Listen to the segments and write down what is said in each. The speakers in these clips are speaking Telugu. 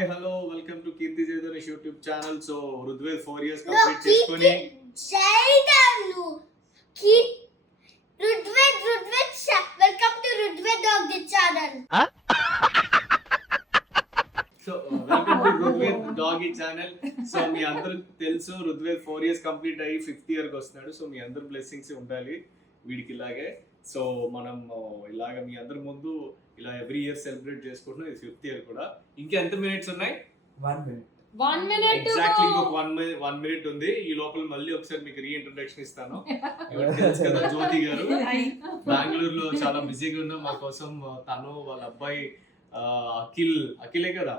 Hi hello welcome to Keerthi Jayadhanesh YouTube channel. So Rudved 4 years complete చేసుకొని Jayadhanu Rudved welcome to Rudved dog channel. So welcome to Rudved dog channel. So మీ అందరూ తెలుసు రుద్వేద్ 4 years కంప్లీట్ అయ్యి 5th year కి వస్తున్నాడు. సో మీ అందరు బ్లెస్సింగ్స్ ఉండాలి వీడికి ఇలాగే. సో మనం ఇలాగ మీ అందరి ముందు ఇలా ఎవ్రీ ఇయర్ సెలబ్రేట్ చేసుకుంటున్నాం. ఇది 5th year కూడా. ఇంకా ఎంత మినిట్స్ ఉన్నాయి? 1 minute ఎగ్జాక్ట్లీ ఇంకొక 1 minute ఉంది. ఈ లోపల మళ్ళీ ఒకసారి మీకు రీఇంట్రొడక్షన్ ఇస్తాను. ఎవరికి తెలుసు కదా, జ్యోతి గారు బెంగళూరులో చాలా బిజీగా ఉన్నా మా కోసం తను వాళ్ళ అబ్బాయి అఖిలే కదా,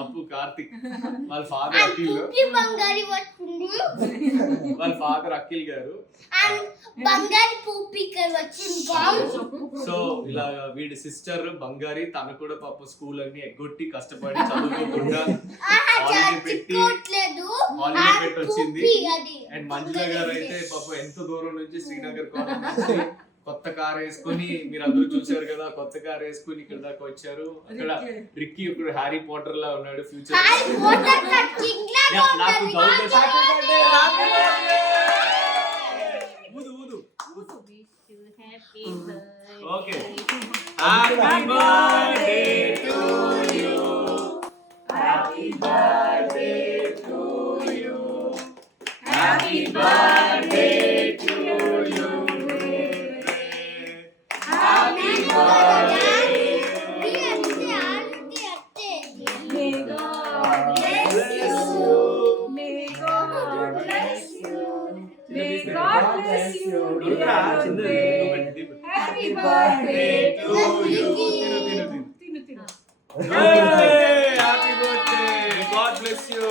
అప్పు కార్తిక్ వాళ్ళ ఫాదర్ అఖిల్, వాళ్ళ ఫాదర్ అఖిల్ గారు. సో ఇలా వీడి సిస్టర్ బంగారి, తను కూడా పాప స్కూల్ అన్ని ఎగ్గొట్టి కష్టపడి చదువుకోకుండా హాలిడే పెట్టి వచ్చింది. అండ్ మంజుల గారు అయితే పాప ఎంతో దూరం నుంచి శ్రీనగర్ కాలేజ్ నుంచి కొత్త కార్ వేసుకొని, మీరు అందరూ చూసారు కదా, కొత్త కార్ వేసుకొని ఇక్కడ దాకా వచ్చారు. అక్కడ రిక్కీ ఇప్పుడు హ్యారీ పాటర్ లా ఉన్నాడు future. Okay, happy birthday to you, happy birthday to you, happy birthday to you, happy birthday. May God bless you. May God bless you. May God bless you. Happy birthday to you. Hey, happy birthday. God bless you.